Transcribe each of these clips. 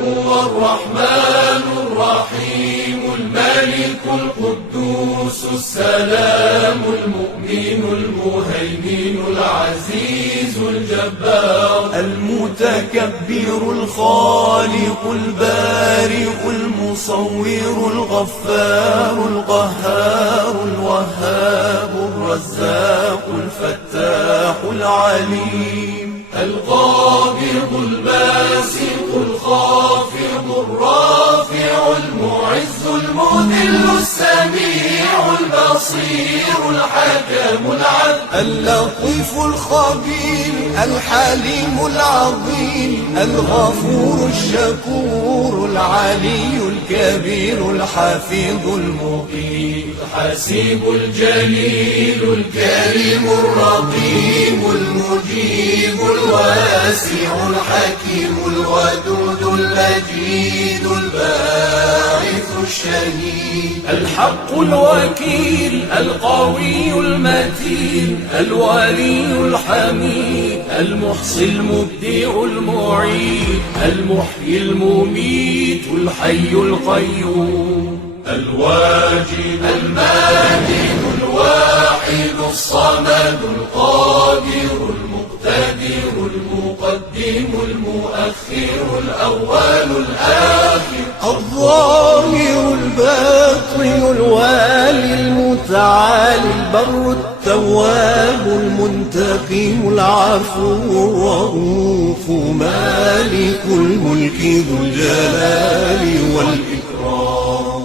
هو الرحمن الرحيم الملك القدوس السلام المؤمن المهيمن العزيز الجبار المتكبر الخالق البارئ المصور الغفار القهار الوهاب الرزاق الفتاح العليم القابض الباسط الخافض الرافع المعز المذل السميع البصير الحكم العدل اللطيف الخبير الحليم العظيم الغفور الشكور العلي الكبير الحفيظ المقيم الحسيب الجليل الكريم الرقيب المجيب الواسع الحكيم الودود المجيد الباعث الشهيد الحق الوكيل القوي المتين الولي الحميد المحصي المبدع المعيد المحيي المميت الحي القيوم الواجد الماجد الواحد الصمد القادر المقتدر المقدم المؤخر الأول الآخر الظاهر الباطن الوالي المتعالي البر التواب المنتقم العفو الرؤوف مالك الملك ذو الجلال والإكرام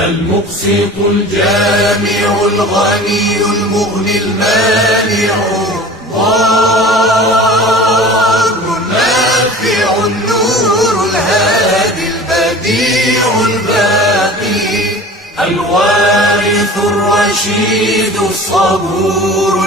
المقسط الجامع الغني المغني المانع الضار النافع النور الهادي البديع الباقي الوارث الرشيد الصبور